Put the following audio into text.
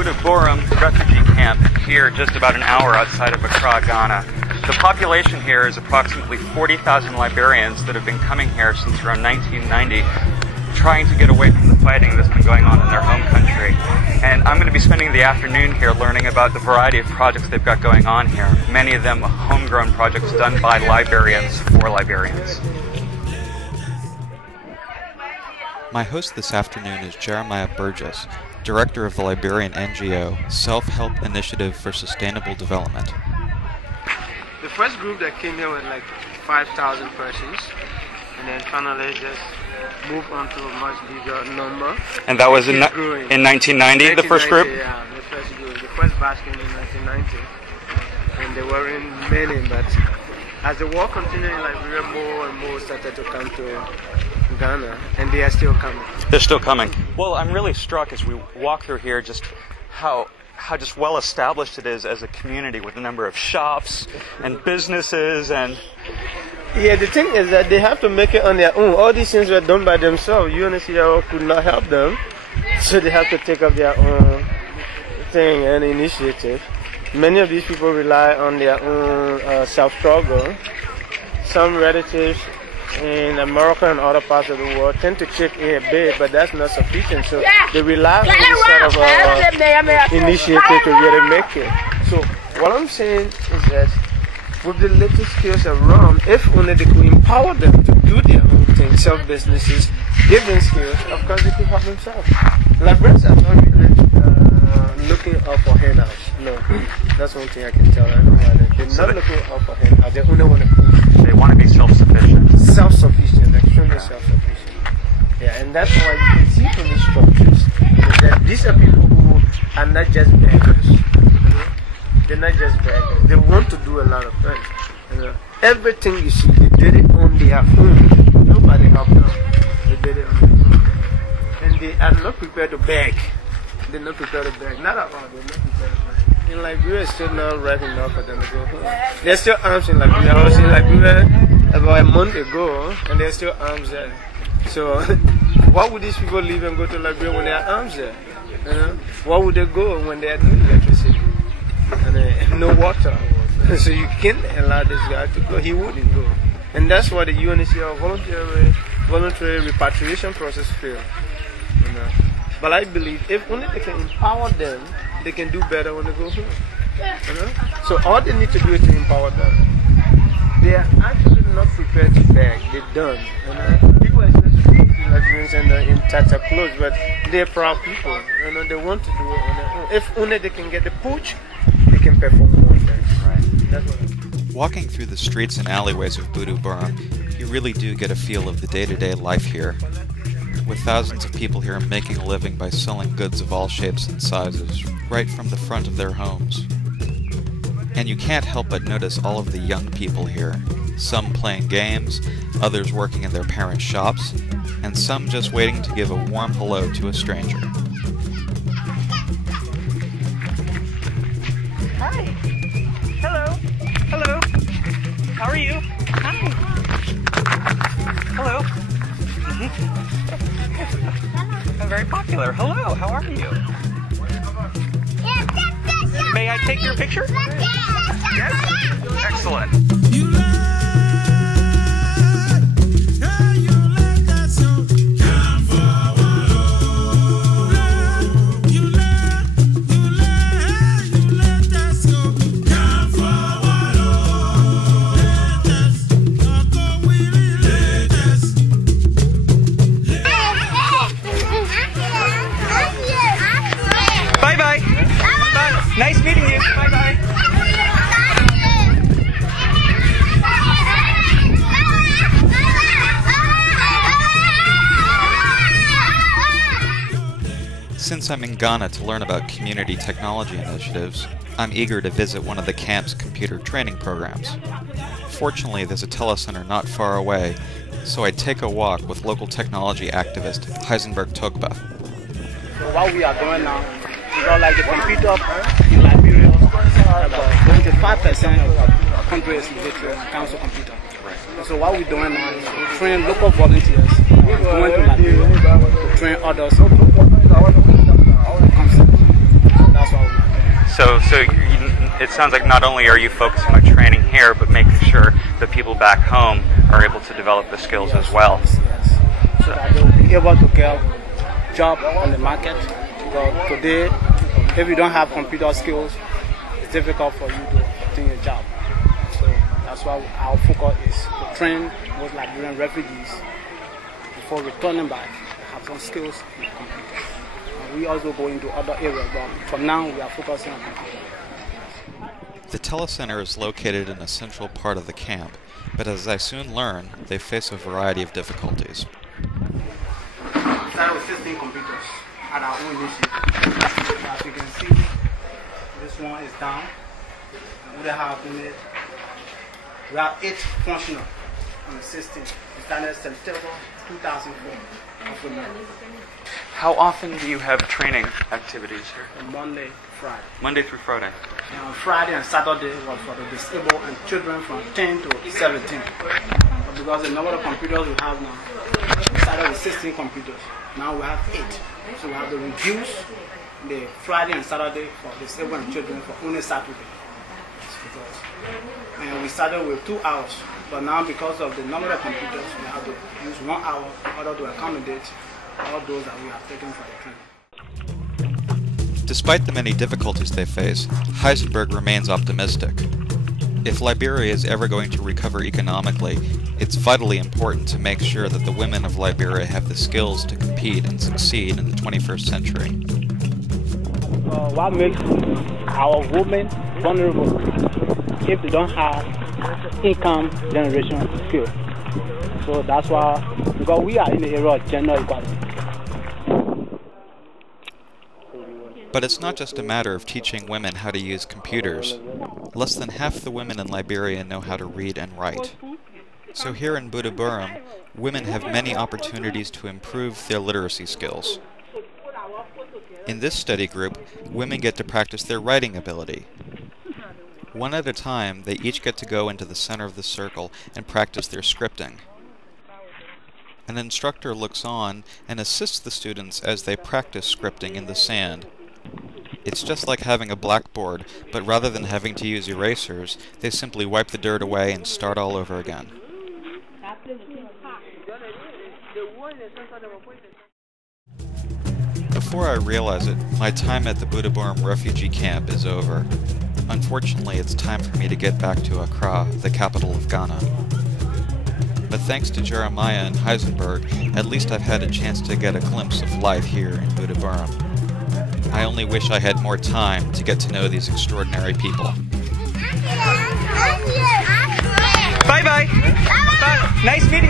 Buduburam refugee camp here just about an hour outside of Accra, Ghana. The population here is approximately 40,000 Liberians that have been coming here since around 1990, trying to get away from the fighting that's been going on in their home country. And I'm going to be spending the afternoon here learning about the variety of projects they've got going on here. Many of them homegrown projects done by Liberians for Liberians. My host this afternoon is Jeremiah Burgess, director of the Liberian NGO Self-Help Initiative for Sustainable Development. The first group that came here was like 5,000 persons, and then finally just moved on to a much bigger number. And that was in 1990, the first group? Yeah, the first group. The first batch came in 1990, and they weren't many, but as the war continued in Liberia, more and more started to come to Ghana, and they are still coming. They're still coming. Well, I'm really struck as we walk through here just how just well established it is as a community with a number of shops and businesses and... Yeah, the thing is that they have to make it on their own. All these things were done by themselves. UNHCR could not help them, so they have to take up their own thing and initiative. Many of these people rely on their own self-struggle. Some relatives in America and other parts of the world tend to chip in a bit, but that's not sufficient. So they rely on this sort of initiative to really make it. So what I'm saying is that with the little skills around, if only they could empower them to do their own thing, self-businesses, give them skills, of course they could help themselves. Liberians are not really looking out for handouts. No, that's one thing I can tell. They're not looking out for handouts. They only want to push. They want to be self-sufficient. Self-sufficient, extremely self-sufficient. Yeah, and that's why you can see from the structures that these are people who are not just beggars. They're not just beggars. They want to do a lot of things. Everything you see, they did it on their own. Nobody helped them. They did it on their own. And they are not prepared to beg. They're not prepared to beg. Not at all. They're not prepared to beg. In Liberia, it's still not right enough for them to go home. There's still arms in Liberia. I was in Liberia about a month ago, and there's still arms there. So, why would these people leave and go to Liberia when there are arms there? Why would they go when there are no electricity and no water? So you can't allow this guy to go. He wouldn't go. And that's why the UNHCR voluntary repatriation process failed. But I believe if only they can empower them, they can do better when they go home. So all they need to do is to empower them. They are actually not prepared to beg. They're done. People especially Liberians and in tattered clothes, but they're proud people. They want to do it on their own. If only they can get the push, they can perform more things. Right. That's what Walking through the streets and alleyways of Buduburam, you really do get a feel of the day-to-day life here, with thousands of people here making a living by selling goods of all shapes and sizes, right from the front of their homes. And you can't help but notice all of the young people here, some playing games, others working in their parents' shops, and some just waiting to give a warm hello to a stranger. Hi. Hello. Hello. How are you? Hi. Hello. I'm very popular. Hello, how are you? May I take your picture? Yes? Excellent. Bye-bye. Bye. Nice meeting you. Bye-bye. Since I'm in Ghana to learn about community technology initiatives, I'm eager to visit one of the camp's computer training programs. Fortunately, there's a telecenter not far away, so I take a walk with local technology activist Heisenberg Togba. So what we are doing now, because like the computer in Liberia, about 25% of the country is literate council computer. So what we're doing now is we train local volunteers going to Liberia to train others. It sounds like not only are you focusing on training here, but making sure that people back home are able to develop the skills as well. Yes. So that they will be able to get a job on the market. Because today, if you don't have computer skills, it's difficult for you to obtain a job. So that's why our focus is to train most Liberian refugees before returning back, have some skills in computer. And we also go into other areas, but for now we are focusing on computer. The telecenter is located in a central part of the camp, but as I soon learn, they face a variety of difficulties. We started with 16 computers at our own initiative. As you can see, this one is down. We have 8 functional on the system. We started September 2004. How often do you have training activities here? On Monday, Friday. Monday through Friday. And on Friday and Saturday was for the disabled and children from 10 to 17. But because the number of computers we have now, we started with 16 computers. Now we have 8. So we have to reduce the Friday and Saturday for disabled and children for only Saturday. And we started with 2 hours. But now because of the number of computers, we have to use 1 hour in order to accommodate all those that we have taken for the training. Despite the many difficulties they face, Heisenberg remains optimistic. If Liberia is ever going to recover economically, it's vitally important to make sure that the women of Liberia have the skills to compete and succeed in the 21st century. What makes our women vulnerable if they don't have income generation skill? So that's why, because we are in the era of gender equality. But it's not just a matter of teaching women how to use computers. Less than half the women in Liberia know how to read and write. So here in Buduburam, women have many opportunities to improve their literacy skills. In this study group, women get to practice their writing ability. One at a time, they each get to go into the center of the circle and practice their scripting. An instructor looks on and assists the students as they practice scripting in the sand. It's just like having a blackboard, but rather than having to use erasers, they simply wipe the dirt away and start all over again. Before I realize it, my time at the Buduburam refugee camp is over. Unfortunately, it's time for me to get back to Accra, the capital of Ghana. But thanks to Jeremiah and Heisenberg, at least I've had a chance to get a glimpse of life here in Buduburam. I only wish I had more time to get to know these extraordinary people. Bye-bye. Bye. Nice meeting you.